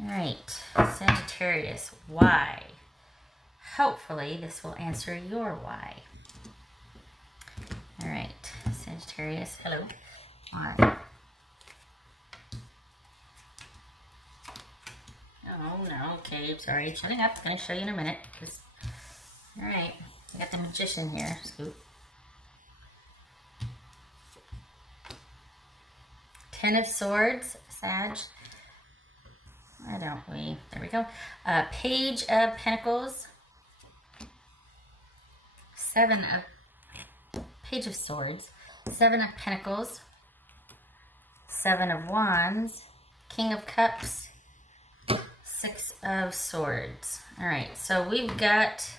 All right, Sagittarius, why? Hopefully this will answer your why. All right, Sagittarius, hello. All right. Oh, no, okay, sorry, shutting up. I'm going to show you in a minute. All right, I got the Magician here, Scoop. Ten of Swords, Sag. Why don't we? There we go. Page of Pentacles. Page of Swords. Seven of Pentacles. Seven of Wands. King of Cups. Six of Swords. All right, so we've got...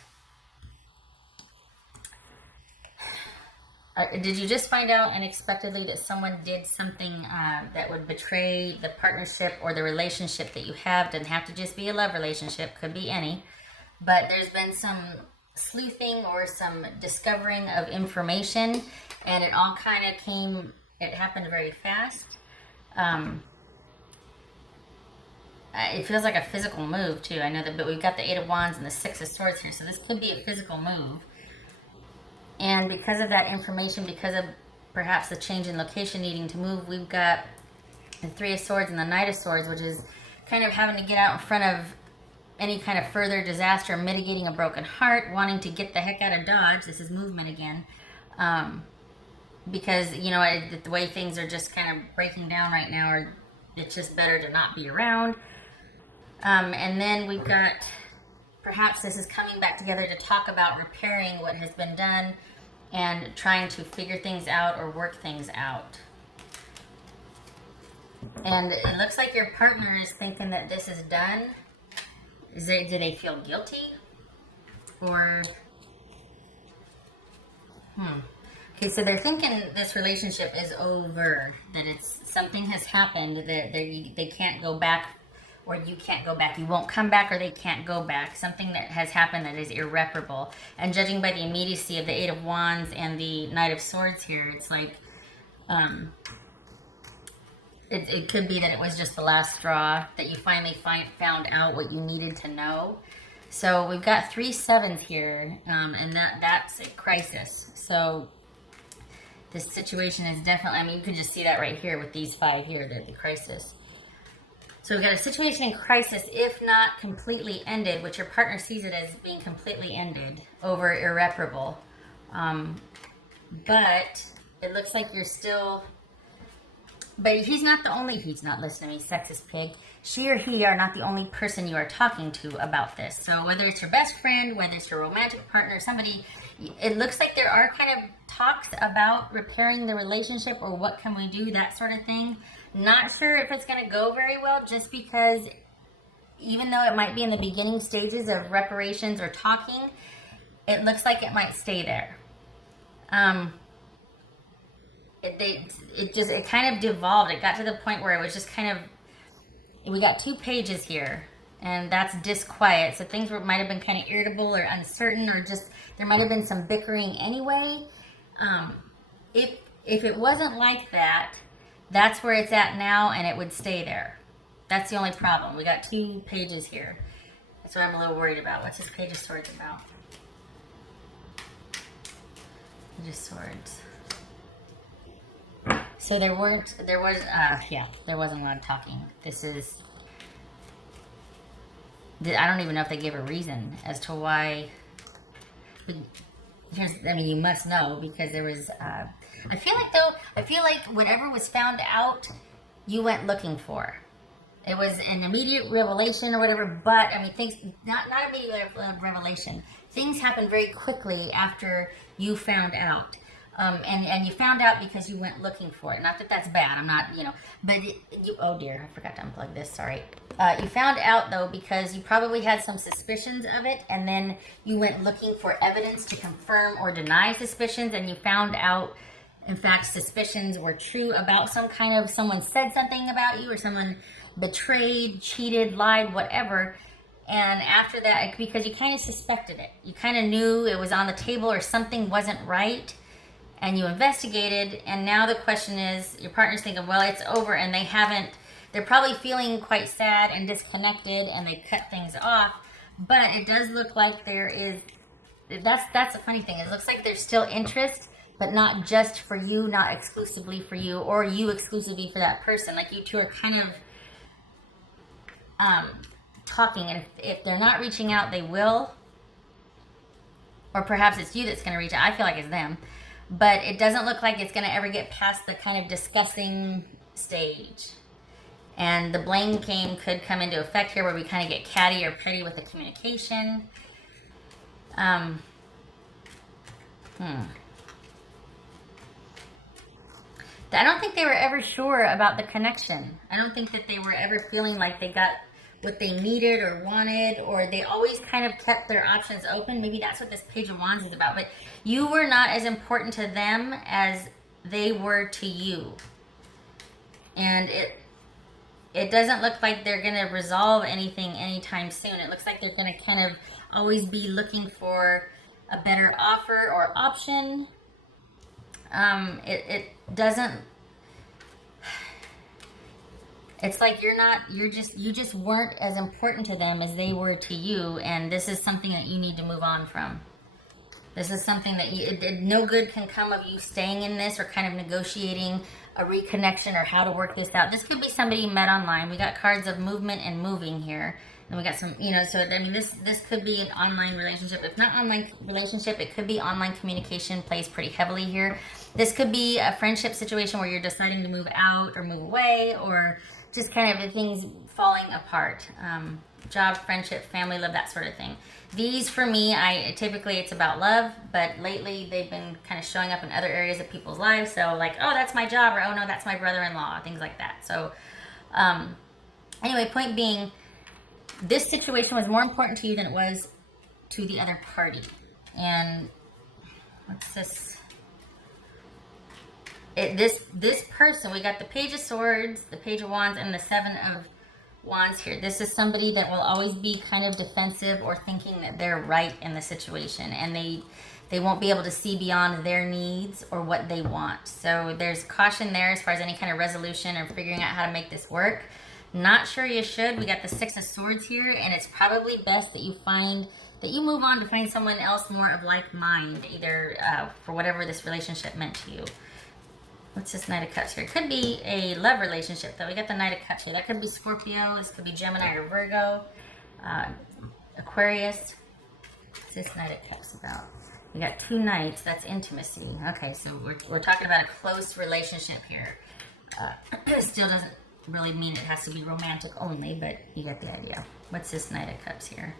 did you just find out unexpectedly that someone did something that would betray the partnership or the relationship that you have? Doesn't have to just be a love relationship, could be any. But there's been some sleuthing or some discovering of information, and it all kind of it happened very fast. It feels like a physical move too. I know that, but we've got the Eight of Wands and the Six of Swords here, so this could be a physical move. And because of that information, because of perhaps the change in location needing to move, we've got the Three of Swords and the Knight of Swords, which is kind of having to get out in front of any kind of further disaster, mitigating a broken heart, wanting to get the heck out of Dodge. This is movement again. Because, you know, the way things are just kind of breaking down right now, or it's just better to not be around. And then we've got, perhaps this is coming back together to talk about repairing what has been done and trying to figure things out or work things out. And it looks like your partner is thinking that this is done. Do they feel guilty? Or, okay, so they're thinking this relationship is over, that something has happened, that they can't go back, or you can't go back. You won't come back, or they can't go back. Something that has happened that is irreparable. And judging by the immediacy of the Eight of Wands and the Knight of Swords here, it's like, it could be that it was just the last straw, that you finally found out what you needed to know. So we've got 3 sevens here, and that's a crisis. So this situation is definitely, I mean, you can just see that right here with these 5 here, the crisis. So we've got a situation in crisis, if not completely ended, which your partner sees it as being completely ended, over irreparable. But it looks like you're still... But he's not listening to me, sexist pig. She or he are not the only person you are talking to about this. So whether it's your best friend, whether it's your romantic partner, somebody, it looks like there are kind of talks about repairing the relationship, or what can we do, that sort of thing. Not sure if it's going to go very well, just because even though it might be in the beginning stages of reparations or talking, it looks like it might stay there. It kind of devolved. It got to the point where it was just kind of, we got 2 pages here, and that's disquiet. So things might have been kind of irritable or uncertain, or just there might have been some bickering anyway. If it wasn't like that, that's where it's at now, and it would stay there. That's the only problem. We got 2 pages here. That's what I'm a little worried about. What's this Page of Swords about? Page of Swords. So there wasn't a lot of talking. I don't even know if they gave a reason as to why. You must know, because there was, I feel like whatever was found out, you went looking for. It was an immediate revelation or whatever, but, things, not immediate revelation. Things happened very quickly after you found out. And you found out because you went looking for it. Not that that's bad. I'm not, but oh dear, I forgot to unplug this. Sorry. You found out though because you probably had some suspicions of it, and then you went looking for evidence to confirm or deny suspicions, and you found out, in fact, suspicions were true about someone said something about you, or someone betrayed, cheated, lied, whatever. And after that, because you kind of suspected it, you kind of knew it was on the table or something wasn't right. And you investigated, and now the question is, your partner's thinking, well, it's over, and they haven't they're probably feeling quite sad and disconnected, and they cut things off. But it does look like there is, that's a funny thing. It looks like there's still interest, but not just for you, not exclusively for you, or you exclusively for that person. Like you two are kind of talking, and if they're not reaching out, they will. Or perhaps it's you that's going to reach out. I feel like it's them. But it doesn't look like it's going to ever get past the kind of discussing stage. And the blame game could come into effect here, where we kind of get catty or petty with the communication. I don't think they were ever sure about the connection. I don't think that they were ever feeling like they got what they needed or wanted, or they always kind of kept their options open. Maybe that's what this Page of Wands is about. But you were not as important to them as they were to you. And it doesn't look like they're going to resolve anything anytime soon. It looks like they're going to kind of always be looking for a better offer or option. It doesn't, it's like you just weren't as important to them as they were to you, and this is something that you need to move on from. This is something that no good can come of you staying in this or kind of negotiating a reconnection or how to work this out. This could be somebody you met online. We got cards of movement and moving here. And we got some, so I mean, this could be an online relationship. If not online relationship, it could be online communication plays pretty heavily here. This could be a friendship situation where you're deciding to move out or move away, or just kind of things falling apart. Job, friendship, family, love, that sort of thing. These for me, typically it's about love, but lately they've been kind of showing up in other areas of people's lives. So like, oh, that's my job, or oh no, that's my brother-in-law, things like that. So anyway, point being, this situation was more important to you than it was to the other party. And what's this? This person, we got the Page of Swords, the Page of Wands, and the Seven of Wands here. This is somebody that will always be kind of defensive or thinking that they're right in the situation, and they won't be able to see beyond their needs or what they want. So there's caution there as far as any kind of resolution or figuring out how to make this work. Not sure you should. We got the Six of Swords here, and it's probably best that you move on to find someone else more of like mind, either for whatever this relationship meant to you. What's this Knight of Cups here? It could be a love relationship, though. We got the Knight of Cups here. That could be Scorpio. This could be Gemini or Virgo. Aquarius. What's this Knight of Cups about? We got two knights. That's intimacy. Okay, so we're talking about a close relationship here. It still doesn't really mean it has to be romantic only, but you get the idea. What's this Knight of Cups here?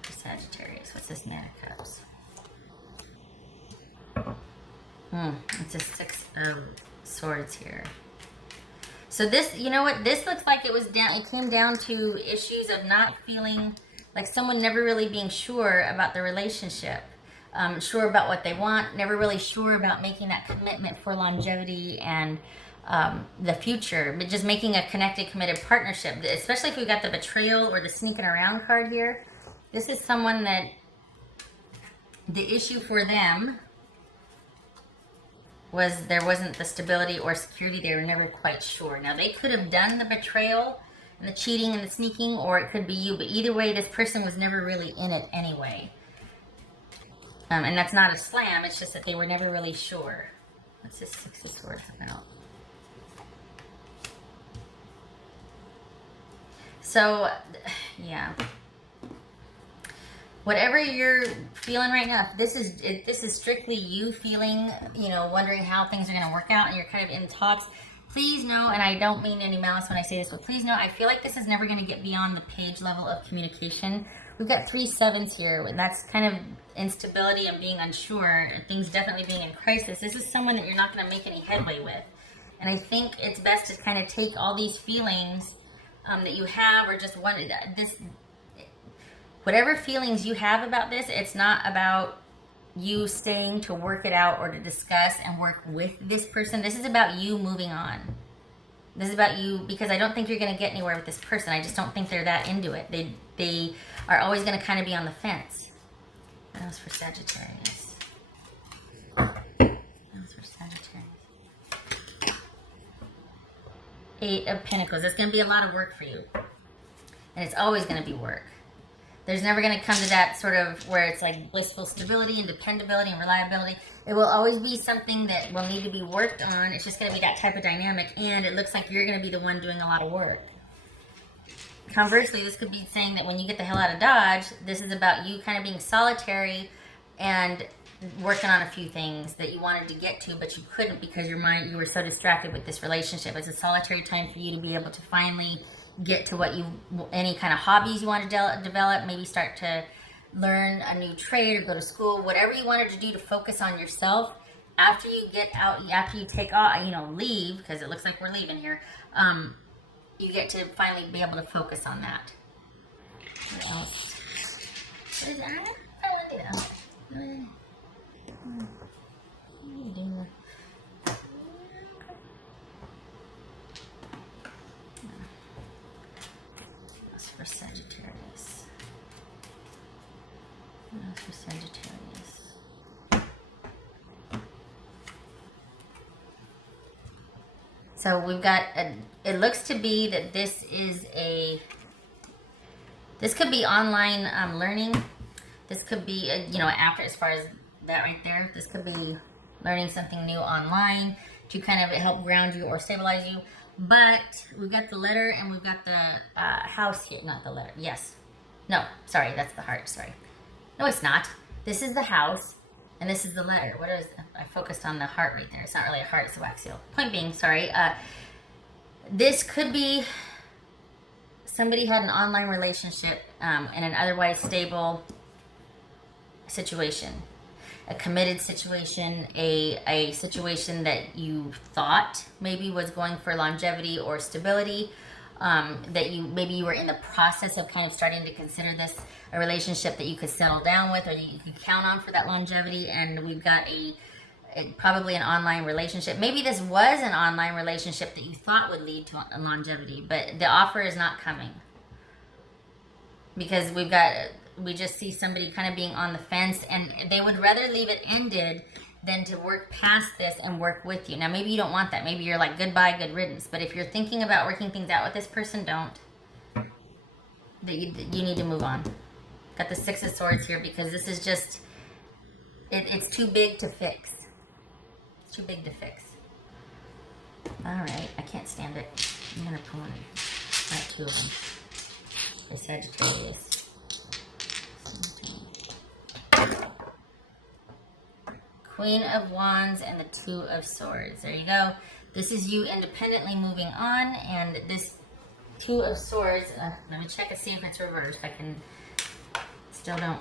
For Sagittarius. What's this Knight of Cups? It's a Six of Swords here. So this, you know what? This looks like it came down to issues of not feeling like someone never really being sure about the relationship. Sure about what they want, never really sure about making that commitment for longevity and the future, but just making a connected, committed partnership, especially if we've got the betrayal or the sneaking around card here. This is someone that the issue for them was there wasn't the stability or security. They were never quite sure. Now, they could have done the betrayal and the cheating and the sneaking, or it could be you, but either way, this person was never really in it anyway. And that's not a slam, it's just that they were never really sure. What's this Six of Swords about? So, yeah. Whatever you're feeling right now, if this is strictly you feeling, wondering how things are going to work out, and you're kind of in talks, please know, and I don't mean any malice when I say this, but please know, I feel like this is never going to get beyond the page level of communication. We've got 3 sevens here, and that's kind of instability and being unsure, and things definitely being in crisis. This is someone that you're not going to make any headway with. And I think it's best to kind of take all these feelings that you have, or just whatever feelings you have about this, it's not about you staying to work it out or to discuss and work with this person. This is about you moving on. This is about you, because I don't think you're going to get anywhere with this person. I just don't think they're that into it. They are always going to kind of be on the fence. That was for Sagittarius. 8 of Pentacles. It's going to be a lot of work for you. And it's always going to be work. There's never going to come to that sort of where it's like blissful stability and dependability and reliability. It will always be something that will need to be worked on. It's just going to be that type of dynamic. And it looks like you're going to be the one doing a lot of work. Conversely, this could be saying that when you get the hell out of Dodge, this is about you kind of being solitary and working on a few things that you wanted to get to, but you couldn't because you were so distracted with this relationship. It's a solitary time for you to be able to finally get to any kind of hobbies you want to develop, maybe start to learn a new trade or go to school, whatever you wanted to do to focus on yourself. After you get out, after you take off, leave, because it looks like we're leaving here, you get to finally be able to focus on that. What else? What is that? I don't want to do that. What are you doing? That's for Sagittarius. That's for Sagittarius. So we've got, it looks to be that this could be online learning. This could be, after, as far as that right there, this could be learning something new online to kind of help ground you or stabilize you. But we've got the letter and we've got the house here. Not the letter. Yes. No, sorry. That's the heart. Sorry. No, it's not. This is the house and this is the letter. What is, I focused on the heart right there. It's not really a heart. It's a wax seal. Point being, sorry. This could be somebody had an online relationship in an otherwise stable situation, a committed situation, a situation that you thought maybe was going for longevity or stability, that maybe you were in the process of kind of starting to consider this a relationship that you could settle down with or you could count on for that longevity. And we've got probably an online relationship. Maybe this was an online relationship that you thought would lead to a longevity, but the offer is not coming because we just see somebody kind of being on the fence and they would rather leave it ended than to work past this and work with you. Now, maybe you don't want that. Maybe you're like, goodbye, good riddance. But if you're thinking about working things out with this person, don't. You need to move on. Got the 6 of Swords here because this is just, it's too big to fix. It's too big to fix. All right, I can't stand it. I'm going to pull in. I got 2 of them. For Sagittarius. Queen of Wands and the 2 of Swords. There you go. This is you independently moving on, and this 2 of Swords, let me check and see if it's reversed. I still don't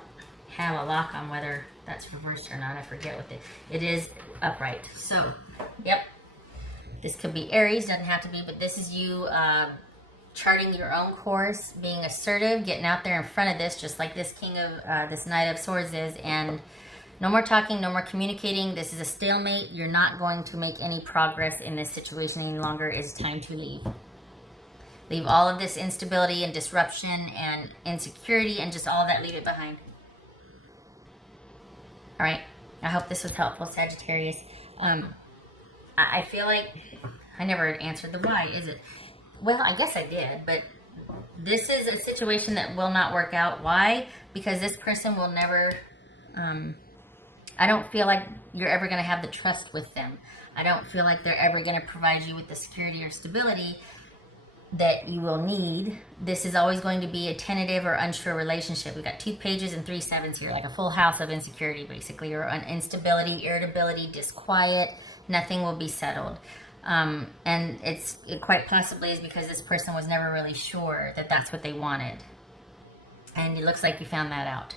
have a lock on whether that's reversed or not. I forget what it is upright. So, yep. This could be Aries, doesn't have to be, but this is you charting your own course, being assertive, getting out there in front of this, just like this this Knight of Swords is, and no more talking, no more communicating. This is a stalemate. You're not going to make any progress in this situation any longer. It's time to leave. Leave all of this instability and disruption and insecurity and just all of that, leave it behind. All right. I hope this was helpful, Sagittarius. I feel like I never answered the why, is it? Well, I guess I did, but this is a situation that will not work out. Why? Because this person will never... I don't feel like you're ever going to have the trust with them. I don't feel like they're ever going to provide you with the security or stability that you will need. This is always going to be a tentative or unsure relationship. We've got 2 pages and 3 sevens here, like a full house of insecurity, basically, or instability, irritability, disquiet. Nothing will be settled. And it quite possibly is because this person was never really sure that that's what they wanted. And it looks like you found that out.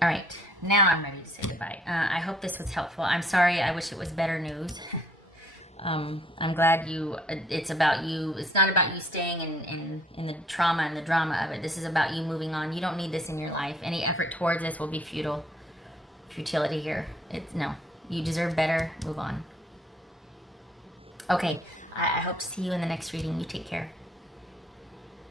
All right, now I'm ready to say goodbye. I hope this was helpful. I'm sorry, I wish it was better news. I'm glad it's about you. It's not about you staying in the trauma and the drama of it. This is about you moving on. You don't need this in your life. Any effort towards this will be futile. Futility here. No, you deserve better. Move on. Okay, I hope to see you in the next reading. You take care.